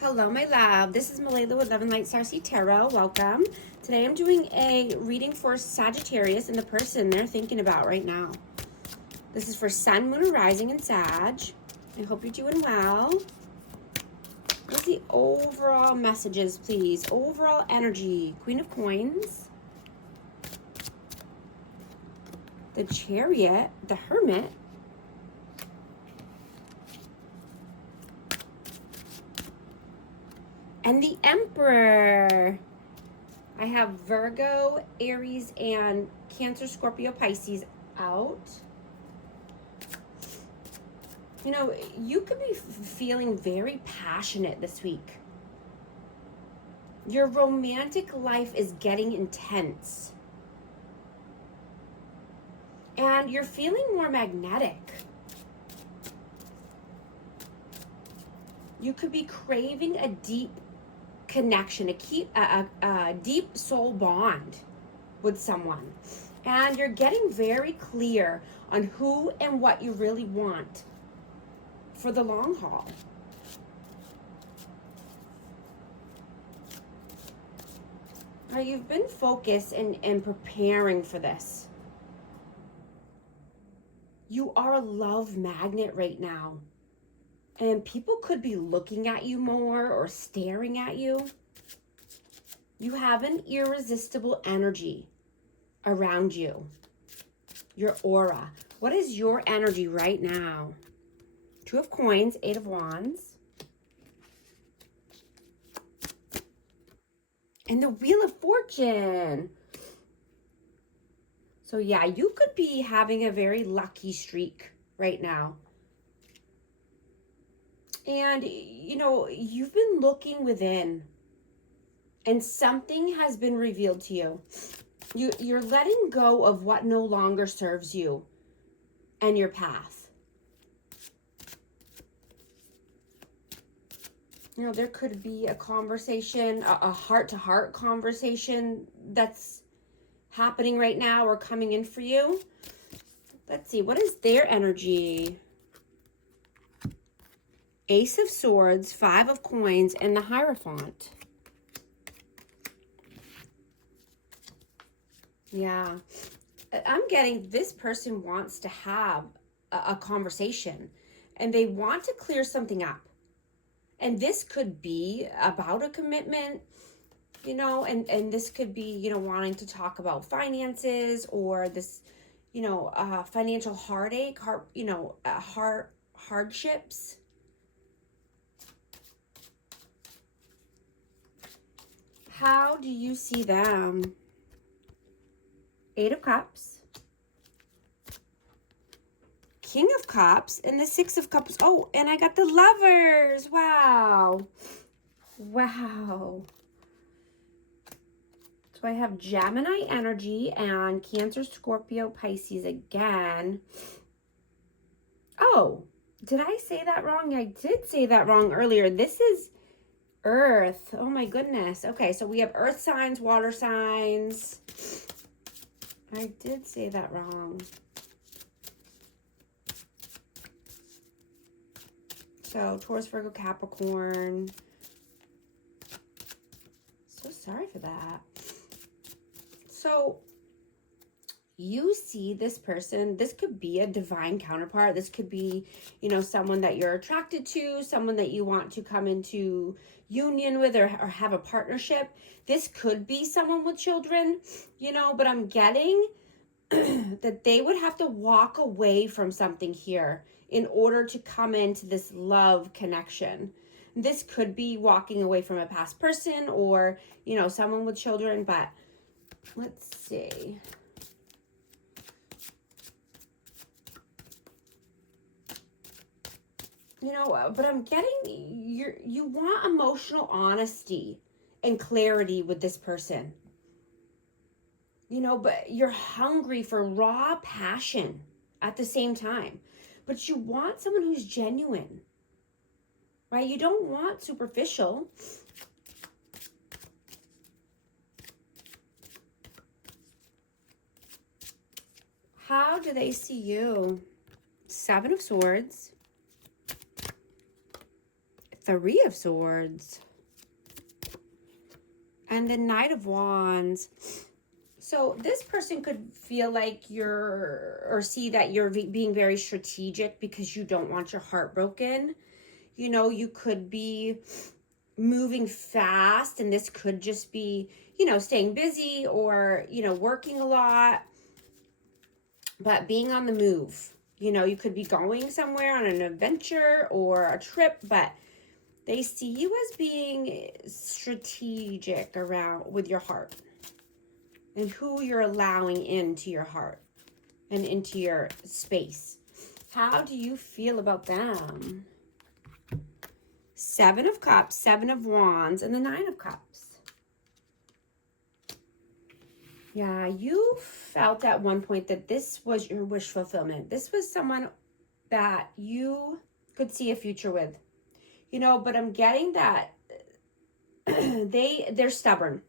Hello, my love. This is Malayla with Love and Light Starseed Tarot. Welcome. Today I'm doing a reading for Sagittarius and the person they're thinking about right now. This is for Sun, Moon, and Rising in Sag. I hope you're doing well. What's the overall messages, please? Overall energy. Queen of Coins. The Chariot. The Hermit. And the Emperor. I have Virgo, Aries, and Cancer, Scorpio, Pisces out. You know, you could be feeling very passionate this week. Your romantic life is getting intense. And you're feeling more magnetic. You could be craving a deep connection, a deep soul bond with someone. And you're getting very clear on who and what you really want for the long haul. Now, you've been focused and preparing for this. You are a love magnet right now. And people could be looking at you more or staring at you. You have an irresistible energy around you. Your aura. What is your energy right now? Two of Coins, Eight of Wands. And the Wheel of Fortune. So yeah, you could be having a very lucky streak right now. And, you know, you've been looking within and something has been revealed to you. You're letting go of what no longer serves you and your path. You know, there could be a conversation, a heart-to-heart conversation that's happening right now or coming in for you. Let's see, what is their energy? Ace of Swords, Five of Coins, and the Hierophant. Yeah. I'm getting this person wants to have a conversation and they want to clear something up. And this could be about a commitment, you know, and this could be, you know, wanting to talk about finances or this, you know, financial heartache, hardships. How do you see them? Eight of Cups, King of Cups, and the Six of Cups. Oh, and I got the Lovers. Wow. Wow. So I have Gemini energy and Cancer, Scorpio, Pisces again. Oh, did I say that wrong? I did say that wrong earlier. This is Earth. Oh my goodness. Okay, so we have earth signs, water signs. I did say that wrong. So Taurus, Virgo, Capricorn. So sorry for that. So you see this person, this could be a divine counterpart. This could be, you know, someone that you're attracted to, someone that you want to come into union with or have a partnership. This could be someone with children, you know, but I'm getting that they would have to walk away from something here in order to come into this love connection. This could be walking away from a past person or, you know, someone with children, but let's see. You know, but I'm getting you want emotional honesty and clarity with this person. You know, but you're hungry for raw passion at the same time. But you want someone who's genuine, right? You don't want superficial. How do they see you? Seven of Swords, Three of Swords. And the Knight of Wands. So this person could feel like or see that you're being very strategic because you don't want your heart broken. You know, you could be moving fast, and this could just be, you know, staying busy or, you know, working a lot, but being on the move. You know, you could be going somewhere on an adventure or a trip, but they see you as being strategic around with your heart and who you're allowing into your heart and into your space. How do you feel about them? Seven of Cups, Seven of Wands, and the Nine of Cups. Yeah, you felt at one point that this was your wish fulfillment. This was someone that you could see a future with. You know, but I'm getting that they're stubborn.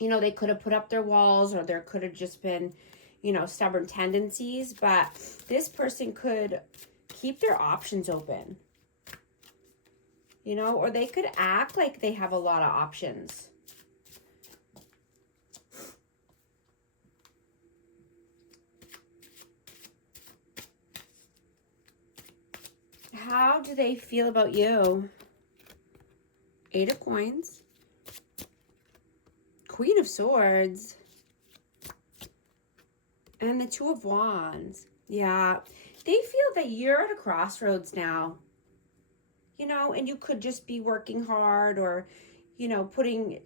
You know, they could have put up their walls, or there could have just been, you know, stubborn tendencies, but this person could keep their options open. You know, or they could act like they have a lot of options. How do they feel about you? Eight of Coins. Queen of Swords. And the Two of Wands. Yeah. They feel that you're at a crossroads now. You know, and you could just be working hard, or, you know, putting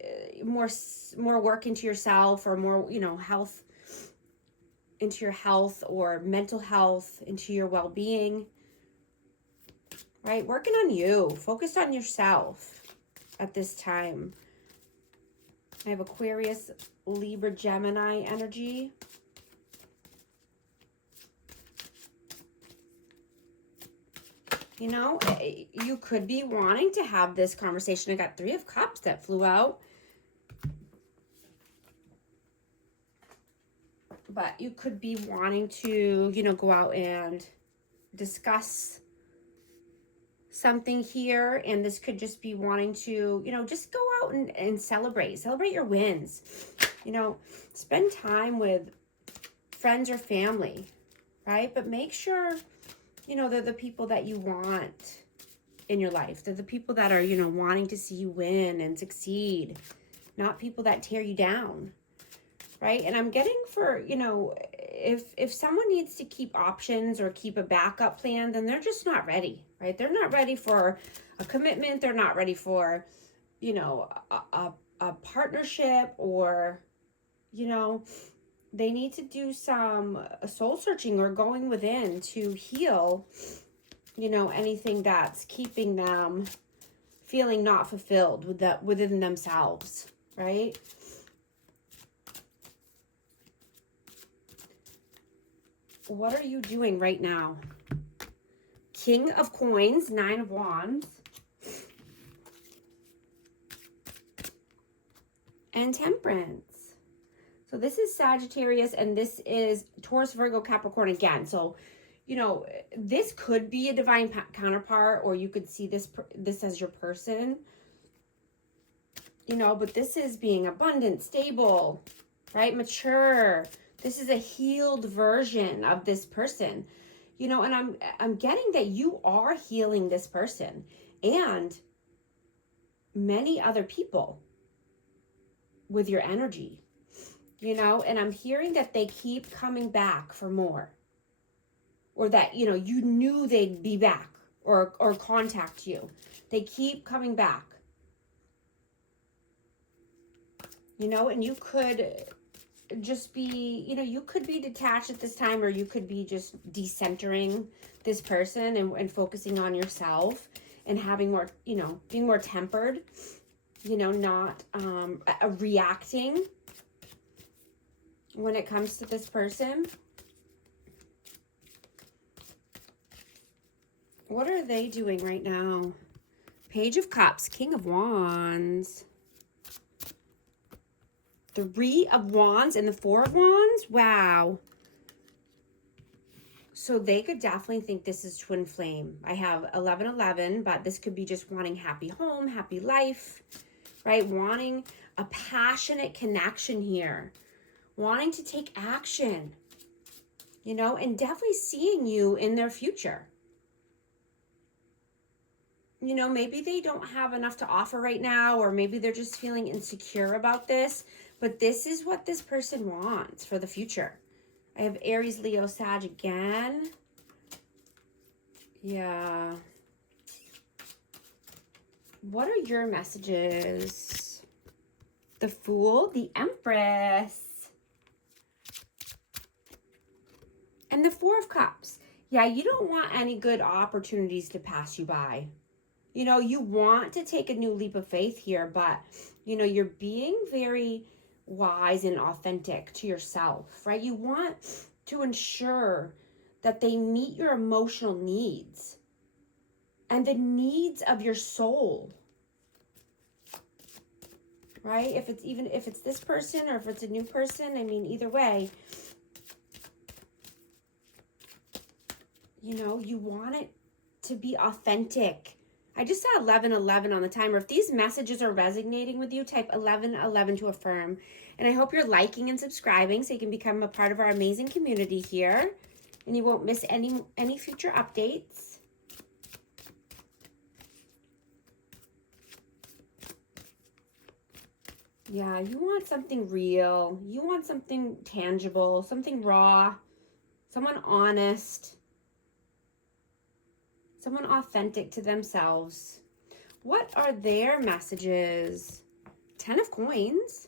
more work into yourself, or more, you know, health, into your health or mental health, into your well-being, right? Working on you, focused on yourself at this time. I have Aquarius, Libra, Gemini energy. You know, you could be wanting to have this conversation. I got Three of Cups that flew out. But you could be wanting to, you know, go out and discuss something here. And this could just be wanting to, you know, just go out and celebrate. Celebrate your wins. You know, spend time with friends or family, right? But make sure, you know, they're the people that you want in your life. They're the people that are, you know, wanting to see you win and succeed, not people that tear you down, right? And I'm getting for, you know, if someone needs to keep options or keep a backup plan, then they're just not ready, right? They're not ready for a commitment. They're not ready for, you know, a partnership, or, you know, they need to do some soul searching or going within to heal, you know, anything that's keeping them feeling not fulfilled within themselves, right? What are you doing right now? King of Coins, Nine of Wands, and Temperance. So this is Sagittarius, and this is Taurus, Virgo, Capricorn again. So, you know, this could be a divine counterpart, or you could see this as your person. You know, but this is being abundant, stable, right? Mature. This is a healed version of this person. You know, and I'm getting that you are healing this person and many other people with your energy. You know, and I'm hearing that they keep coming back for more, or that, you know, you knew they'd be back or contact you. They keep coming back, you know, and you could just be, you know, you could be detached at this time, or you could be just decentering this person and focusing on yourself and having more, you know, being more tempered, you know, not reacting when it comes to this person. What are they doing right now? Page of Cups, King of Wands, Three of Wands, and the Four of Wands. Wow. So they could definitely think this is twin flame. I have 1111, but this could be just wanting happy home, happy life, right? Wanting a passionate connection here, wanting to take action, you know, and definitely seeing you in their future. You know, maybe they don't have enough to offer right now, or maybe they're just feeling insecure about this, but this is what this person wants for the future. I have Aries, Leo, Sag again. Yeah. What are your messages? The Fool, the Empress, and the Four of Cups. Yeah, you don't want any good opportunities to pass you by. You know, you want to take a new leap of faith here, but, you know, you're being very wise and authentic to yourself, right? You want to ensure that they meet your emotional needs and the needs of your soul, right? If it's this person or if it's a new person, I mean, either way, you know, you want it to be authentic. I just saw 1111 on the timer. If these messages are resonating with you, type 1111 to affirm. And I hope you're liking and subscribing so you can become a part of our amazing community here. And you won't miss any future updates. Yeah, you want something real. You want something tangible, something raw, someone honest, someone authentic to themselves. What are their messages? 10 of Coins,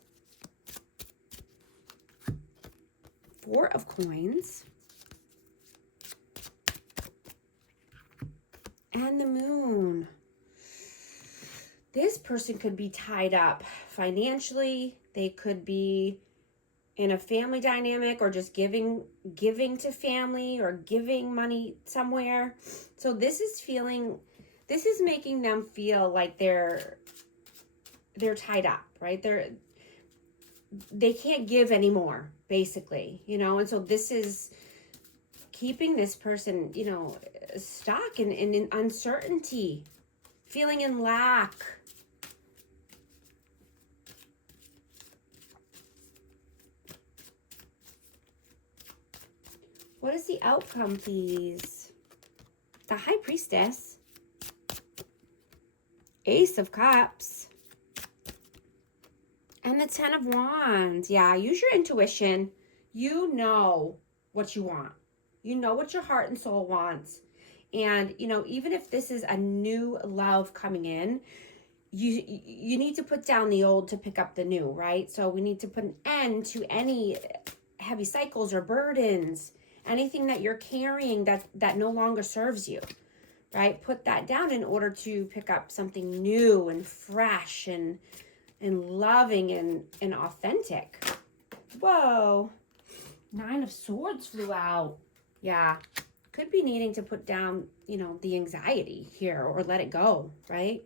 4 of Coins, and the Moon. This person could be tied up financially. They could be in a family dynamic or just giving to family or giving money somewhere. So this is making them feel like they're tied up, right? They can't give anymore, basically, you know. And so this is keeping this person, you know, stuck in uncertainty, feeling in lack. What is the outcome, please? The High Priestess, Ace of Cups, and the 10 of Wands. Yeah, use your intuition. You know what you want. You know what your heart and soul wants. And, you know, even if this is a new love coming in, you need to put down the old to pick up the new, right? So we need to put an end to any heavy cycles or burdens, anything that you're carrying that no longer serves you, right? Put that down in order to pick up something new and fresh and loving and authentic. Whoa. 9 of Swords flew out. Yeah. Could be needing to put down, you know, the anxiety here or let it go, right?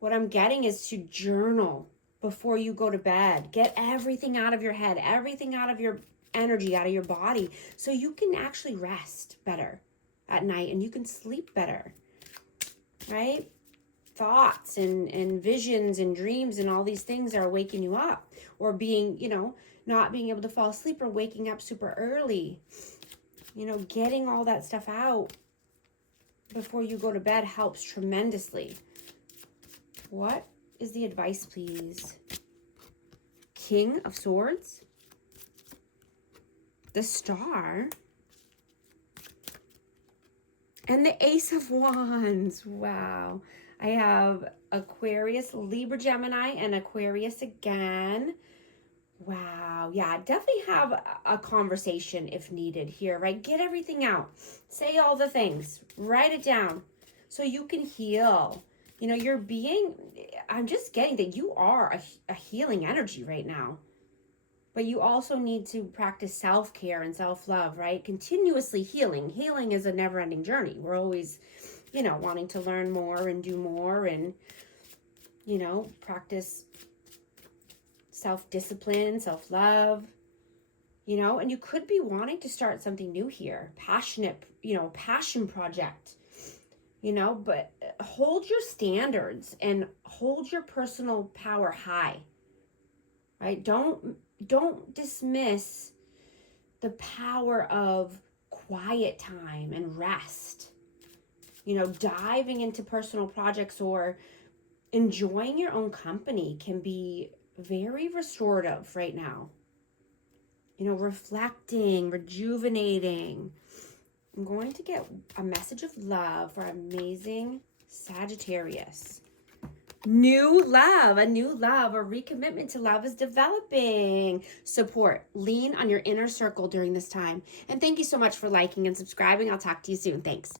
What I'm getting is to journal before you go to bed. Get everything out of your head, everything out of your energy, out of your body, so you can actually rest better at night and you can sleep better, right? Thoughts and visions and dreams and all these things are waking you up, or being, you know, not being able to fall asleep or waking up super early. You know, getting all that stuff out before you go to bed helps tremendously. What is the advice, please? King of Swords, the Star, and the Ace of Wands. Wow. I have Aquarius, Libra, Gemini, and Aquarius again. Wow. Yeah, definitely have a conversation if needed here, right? Get everything out. Say all the things. Write it down so you can heal. You know, I'm just getting that you are a healing energy right now. But you also need to practice self-care and self-love, right? Continuously healing. Healing is a never-ending journey. We're always, you know, wanting to learn more and do more and, you know, practice self-discipline, self-love. you know, and you could be wanting to start something new here, passionate, you know, passion project, you know, but hold your standards and hold your personal power high, right? Don't dismiss the power of quiet time and rest. You know, diving into personal projects or enjoying your own company can be very restorative right now. You know, reflecting, rejuvenating. I'm going to get a message of love for amazing Sagittarius. New love, a recommitment to love is developing. Support, lean on your inner circle during this time. And thank you so much for liking and subscribing. I'll talk to you soon. Thanks.